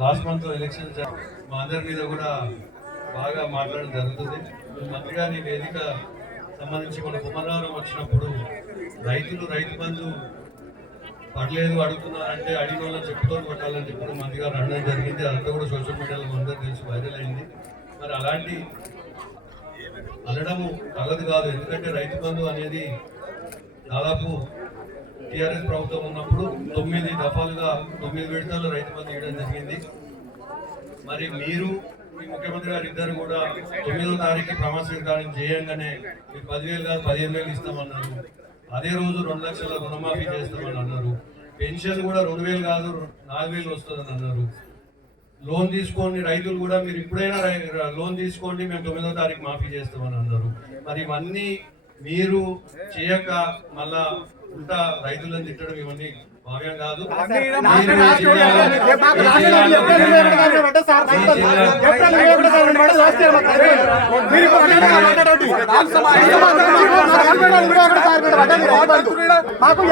Last month election మా అందరి మీద కూడా బాగా మాట్లాడడం జరుగుతుంది. మంత్రి గారి వేదిక సంబంధించి మన కుమరారం వచ్చినప్పుడు రైతులు రైతు బంధు పడలేదు అడుగుతున్నారంటే అడిగిన వాళ్ళని చెప్పుతో కొట్టాలని చెప్పి మంత్రి గారు అనడం జరిగింది. అదంతా కూడా సోషల్ మీడియాలో అందరూ తెలిసి వైరల్ అయింది. మరి అలాంటి అనడము తగదు కాదు. ఎందుకంటే రైతు బంధు అనేది దాదాపు టిఆర్ఎస్ ప్రభుత్వం ఉన్నప్పుడు తొమ్మిది దఫాలుగా తొమ్మిది విడతలు రైతు బంధు ఇవ్వడం జరిగింది. మరి మీరు మీ ముఖ్యమంత్రి గారు ఇద్దరు కూడా తొమ్మిదో తారీఖు ప్రమాణ స్వీకారం చేయంగానే మీరు పదివేలు కాదు పదిహేను వేలు ఇస్తామన్నారు. అదే రోజు రెండు లక్షల రుణమాఫీ చేస్తామని అన్నారు. పెన్షన్ కూడా రెండు వేలు కాదు నాలుగు వేలు వస్తుందని అన్నారు. లోన్ తీసుకోండి రైతులు కూడా మీరు ఇప్పుడైనా రై- లోన్ తీసుకోండి మేము తొమ్మిదో తారీఖు మాఫీ చేస్తామని అన్నారు. మరి ఇవన్నీ మీరు చేయక మళ్ళా ఉంటా రైతులను తిట్టడం ఇవన్నీ భావ్యం కాదు మాకు